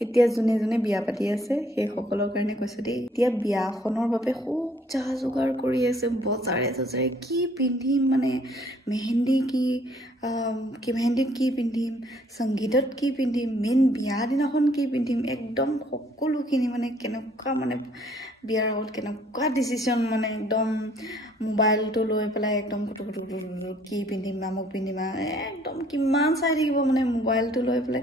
এতিয়া যোনে বিয়া পাতি আছে সেই সকলৰ কাৰণে কৈছো দেই এতিয়া বিয়াখনৰ বাবে খুব যা যোগাৰ কৰি আছে বজাৰে কি পিন্ধিম মানে মেহেন্দি কি মেহেন্দিত কি পিন্ধিম সংগীতত কি পিন্ধিম মেইন বিয়া দিনাখন কি পিন্ধিম একদম সকলোখিনি মানে কেনেকুৱা মানে বিয়াৰ আগত কেনেকুৱা ডিসিশন মানে একদম মোবাইলটো লৈ পেলাই একদম কি পিন্ধিম আমুক পিন্ধিম একদম কিমান চাই থাকিব মানে মোবাইলটো লৈ পেলাই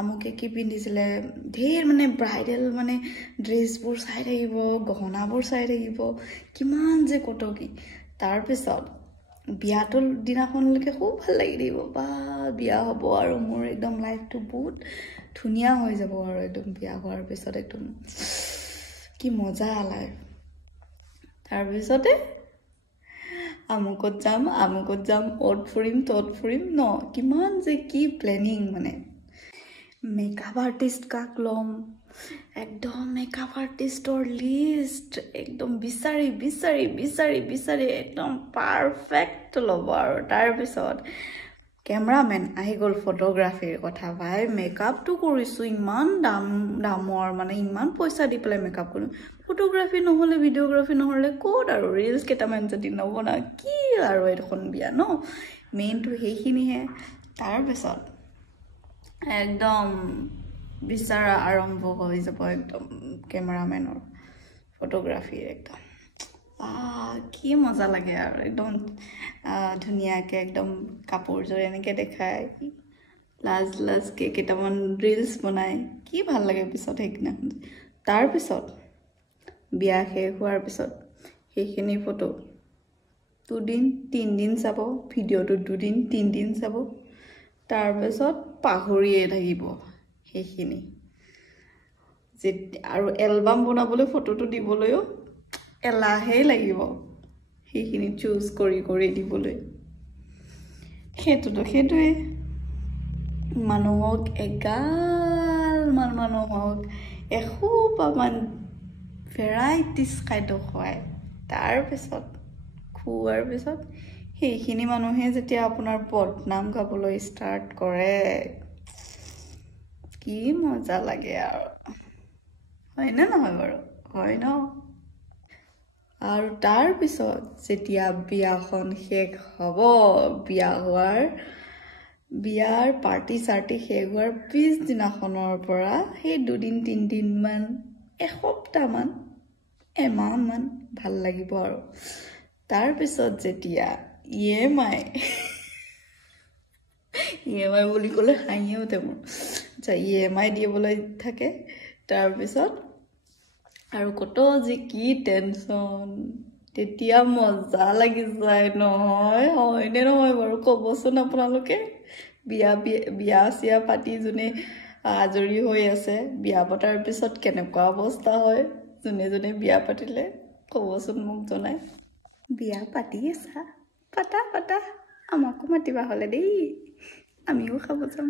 আমুকে কি পিন্ধিছিলে ঢেৰ মানে ব্ৰাইডেল মানে ড্ৰেছবোৰ চাই থাকিব গহনাবোৰ চাই থাকিব কিমান যে কটকি তাৰ পিছত বিয়াটোৰ দিনাখনলৈকে খুব ভাল লাগি থাকিব বা বিয়া হ'ব আৰু মোৰ একদম লাইফটো বহুত ধুনীয়া হৈ যাব আৰু একদম বিয়া হোৱাৰ পিছত একদম কি মজা লাইফ তাৰ পিছতে আমুকত যাম অত ফুৰিম ন কিমান যে কি প্লেনিং মানে মেকআপ আৰ্টিষ্ট কাক ল'ম একদম মেকআপ আৰ্টিষ্টৰ লিষ্ট একদম বিচাৰি একদম পাৰফেক্ট ল'ব আৰু তাৰপিছত কেমেৰামেন আহি গ'ল ফটোগ্ৰাফিৰ কথা ভাই মেকআপটো কৰিছোঁ ইমান দামৰ মানে ইমান পইচা দি পেলাই মেকআপ কৰিম ফটোগ্ৰাফি নহ'লে ভিডিঅ'গ্ৰাফি নহ'লে ক'ত আৰু ৰিলছ কেইটামান যদি নবনা কি আৰু এইখন বিয়া ন মেইনটো সেইখিনিহে তাৰপিছত একদম বিচাৰা আৰম্ভ হৈ যাব একদম কেমেৰামেনৰ ফটোগ্ৰাফিৰ একদম কি মজা লাগে আৰু একদম ধুনীয়াকৈ একদম কাপোৰযোৰ এনেকৈ দেখায় লাজকে কেইটামান ৰিলছ বনায় কি ভাল লাগে পিছত সেইদিনাখন তাৰপিছত বিয়া শেষ হোৱাৰ পিছত সেইখিনি ফটো 2 দিন 3 দিন চাব ভিডিঅ'টো 2 দিন 3 দিন চাব তাৰপিছত পাহৰিয়ে থাকিব সেইখিনি যে আৰু এলবাম বনাবলৈ ফটোটো দিবলৈও এলাহেই লাগিব সেইখিনি চুজ কৰি দিবলৈ সেইটোৱে মানুহক এগালমান মানুহক এসোপামান ভেৰাইটিজ খাদ্য খুৱায় তাৰপিছত খোৱাৰ পিছত সেইখিনি মানুহে যেতিয়া আপোনাৰ বদনাম গাবলৈ ষ্টাৰ্ট কৰে কি মজা লাগে আৰু হয়নে নহয় বাৰু হয় ন আৰু তাৰপিছত যেতিয়া বিয়াখন শেষ হ'ব বিয়াৰ পাৰ্টি চাৰ্টি শেষ হোৱাৰ পিছদিনাখনৰ পৰা সেই 2 দিন 3 দিনমান এসপ্তাহমান এমাহমান ভাল লাগিব আৰু তাৰপিছত যেতিয়া EMI বুলি ক'লে হাঁহিয়ে উঠে মোৰ EMI দিবলৈ থাকে তাৰপিছত আৰু কত যে কি টেনচন তেতিয়া মজা লাগি যায় নহয় হয়নে নহয় বাৰু ক'বচোন আপোনালোকে বিয়া চিয়া পাতি যোনে আজৰি হৈ আছে বিয়া পতাৰ পিছত কেনেকুৱা অৱস্থা হয় যোনে বিয়া পাতিলে ক'বচোন মোক জনাই বিয়া পাতি আছা পাতা আমাকো মাতিবা হ'লে দেই আমিও খাব যাম